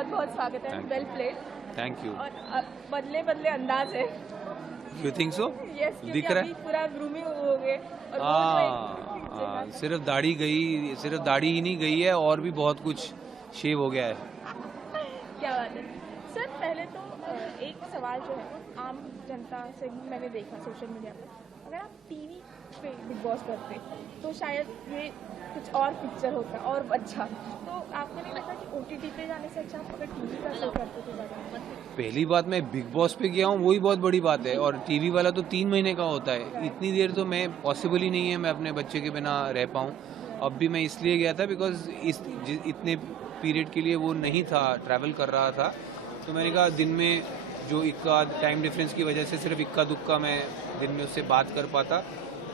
बहुत बहुत स्वागत है, वेल प्लेड। Thank you. और बदले बदले अंदाज है। You think so? यस, दिख रहा अभी पूरा ग्रूमिंग हो गए और है। सिर्फ दाढ़ी गई, सिर्फ दाढ़ी ही नहीं गई है, और भी बहुत कुछ शेव हो गया है। क्या बात है सर। पहले तो एक सवाल जो है आम जनता से भी मैंने देखा सोशल मीडिया पर, अगर आप टीवी पे बिग बॉस करते तो शायद ये कुछ और पिक्चर होता और अच्छा, तो आपको नहीं लगता कि ओटीटी पे जाने से अच्छा आप अगर टीवी का शो करते तो ज़्यादा? पहली बात, मैं बिग बॉस पे गया हूँ वही बहुत बड़ी बात है, और टीवी वाला तो 3 महीने का होता है। इतनी देर तो मैं पॉसिबल ही नहीं है मैं अपने बच्चे के बिना रह पाऊँ। अब भी मैं इसलिए गया था बिकॉज इतने पीरियड के लिए वो नहीं था, ट्रैवल कर रहा था, तो मैंने कहा दिन में जो इक्का टाइम डिफरेंस की वजह से सिर्फ इक्का दुक्का मैं दिन में उससे बात कर पाता,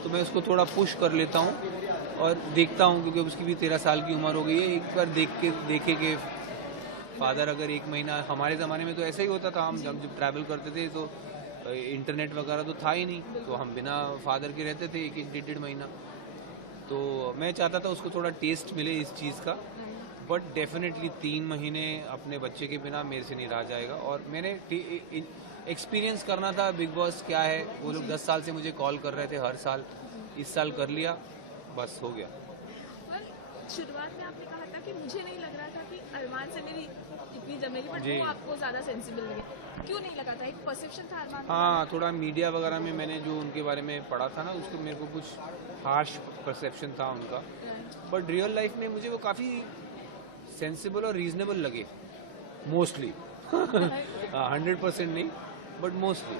तो मैं उसको थोड़ा पुश कर लेता हूँ और देखता हूँ, क्योंकि उसकी भी 13 साल की उम्र हो गई है। एक बार देखे कि फादर अगर 1 महीना, हमारे ज़माने में तो ऐसा ही होता था, हम जब ट्रैवल करते थे तो इंटरनेट वगैरह तो था ही नहीं, तो हम बिना फादर के रहते थे 1-1 महीना। तो मैं चाहता था उसको थोड़ा टेस्ट मिले इस चीज़ का, बट डेफिनेटली 3 महीने अपने बच्चे के बिना मेरे से नहीं रहा जाएगा। और मैंने एक्सपीरियंस करना था बिग बॉस क्या है। वो लोग 10 साल से मुझे कॉल कर रहे थे हर साल, इस साल कर लिया, बस हो गया। शुरुआत में आपने कहा था कि मुझे नहीं लग रहा था कि अरमान से मेरी इतनी जमेगी, बट वो आपको ज़्यादा सेंसिबल लगे। क्यों नहीं लगा था? एक परसेप्शन था अरमान? हाँ, थोड़ा मीडिया वगैरह में मैंने जो उनके बारे में पढ़ा था ना, उसको मेरे को कुछ हार्श परसेप्शन था उनका, बट रियल लाइफ में मुझे वो काफ़ी सेंसिबल और रीजनेबल लगे मोस्टली। 100% नहीं, बट मोस्टली।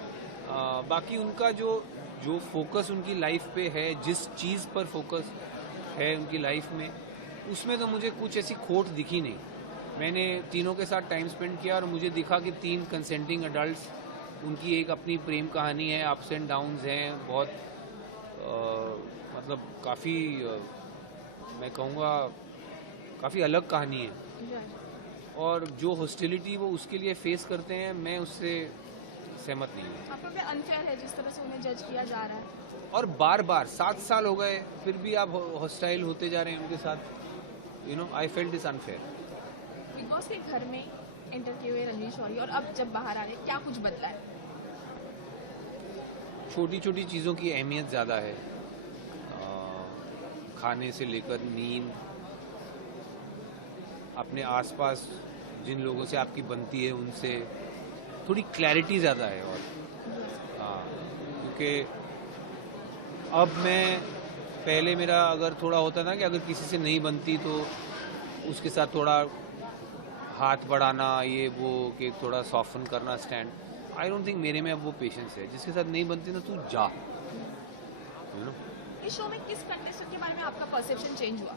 बाकी उनका जो फोकस उनकी लाइफ पे है, जिस चीज़ पर फोकस है उनकी लाइफ में, उसमें तो मुझे कुछ ऐसी खोट दिखी नहीं। मैंने तीनों के साथ टाइम स्पेंड किया और मुझे दिखा कि 3 कंसेंटिंग अडल्ट्स, उनकी एक अपनी प्रेम कहानी है, अप्स एंड डाउन्स हैं, बहुत मतलब काफ़ी मैं कहूँगा काफ़ी अलग कहानी है। और जो हॉस्टिलिटी वो उसके लिए फेस करते हैं, मैं उससे सहमत नहीं हूँ। आपको क्या अनफेयर है जिस तरह से उन्हें जज किया जा रहा है? और बार बार 7 साल हो गए फिर भी आप हॉस्टाइल होते जा रहे हैं उनके साथ। I felt this unfair. Big boss के घर में एंटर किए हुए रणवीर शौरी और अब जब बाहर आ रहे, क्या कुछ बदला है? छोटी छोटी चीज़ों की अहमियत ज़्यादा है, खाने से लेकर नींद, अपने आसपास जिन लोगों से आपकी बनती है उनसे थोड़ी क्लैरिटी ज़्यादा है। और क्योंकि अब मैं, पहले मेरा अगर थोड़ा होता ना कि अगर किसी से नहीं बनती तो उसके साथ थोड़ा हाथ बढ़ाना, ये वो, कि थोड़ा सॉफ्टन करना स्टैंड। आई डोंट थिंक मेरे में अब वो पेशेंस है। जिसके साथ नहीं बनती ना, तू जा। इस शो में किस कंटेस्टेंट के बारे में आपका परसेप्शन चेंज हुआ?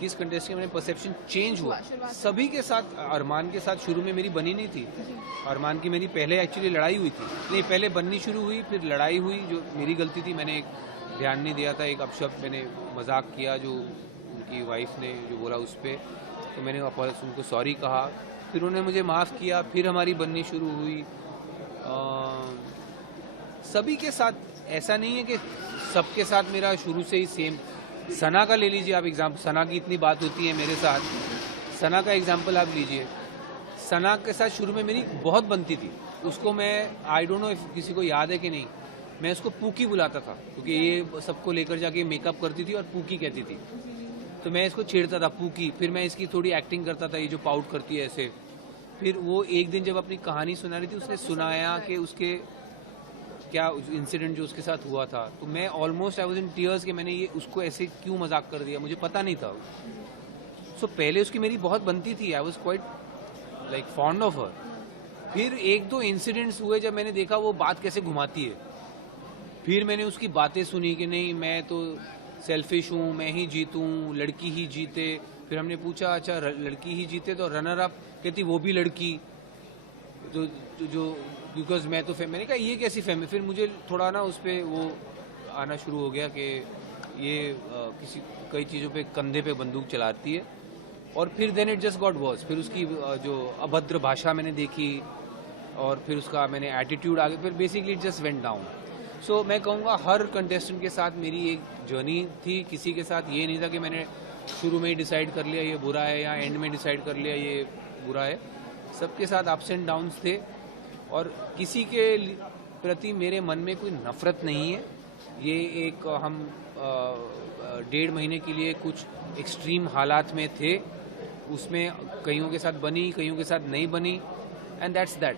किस कंटेस्टेंट में परसेप्शन चेंज हुआ? सभी के साथ। अरमान के साथ शुरू में मेरी बनी नहीं थी। अरमान की मेरी पहले एक्चुअली लड़ाई हुई थी, नहीं पहले बननी शुरू हुई, फिर लड़ाई हुई, जो मेरी गलती थी, मैंने एक ध्यान नहीं दिया था, एक अपशब्द मैंने मजाक किया जो उनकी वाइफ ने जो बोला उस पर, तो मैंने उनको सॉरी कहा, फिर उन्होंने मुझे माफ़ किया, फिर हमारी बननी शुरू हुई। सभी के साथ ऐसा नहीं है कि सबके साथ मेरा शुरू से ही सेम। सना का ले लीजिए आप एग्जाम्पल, सना की इतनी बात होती है मेरे साथ, सना का एग्जाम्पल आप लीजिए। सना के साथ शुरू में मेरी बहुत बनती थी, उसको मैं, आई डोंट नो इफ किसी को याद है कि नहीं, मैं उसको पूकी बुलाता था, क्योंकि ये सबको लेकर जाके मेकअप करती थी और पूकी कहती थी, तो मैं इसको छेड़ता था पूकी। फिर मैं इसकी थोड़ी एक्टिंग करता था, ये जो पाउट करती है ऐसे। फिर वो एक दिन जब अपनी कहानी सुना रही थी, उसने सुनाया कि उसके क्या इंसिडेंट जो उसके साथ हुआ था, तो मैं almost I was in tears कि मैंने ये उसको ऐसे क्यों मजाक कर दिया, मुझे पता नहीं था। सो पहले उसकी मेरी बहुत बनती थी, I was quite like fond of her. फिर 1-2 इंसिडेंट्स हुए जब मैंने देखा वो बात कैसे घुमाती है, फिर मैंने उसकी बातें सुनी कि नहीं मैं तो सेल्फिश हूँ, मैं ही जीतूँ, लड़की ही जीते। फिर हमने पूछा अच्छा लड़की ही जीते तो रनर अप, कहती वो भी लड़की, जो बिकॉज मैं तो मैंने कहा ये कैसी फैमिली। फिर मुझे थोड़ा ना उस पर वो आना शुरू हो गया कि ये किसी कई चीज़ों पे कंधे पे बंदूक चलाती है। और फिर then it just got worse. फिर उसकी जो अभद्र भाषा मैंने देखी, और फिर उसका मैंने एटीट्यूड आगे, फिर basically it just went down. So मैं कहूँगा हर कंटेस्टेंट के साथ मेरी एक जर्नी थी, किसी के साथ ये नहीं था कि मैंने शुरू में ही डिसाइड कर लिया ये बुरा है या एंड में डिसाइड कर लिया ये बुरा है। सबके साथ अप्स एंड डाउन्स थे और किसी के प्रति मेरे मन में कोई नफरत नहीं है। ये एक हम 1.5 महीने के लिए कुछ एक्सट्रीम हालात में थे, उसमें कईयों के साथ बनी, कईयों के साथ नहीं बनी, एंड दैट्स दैट।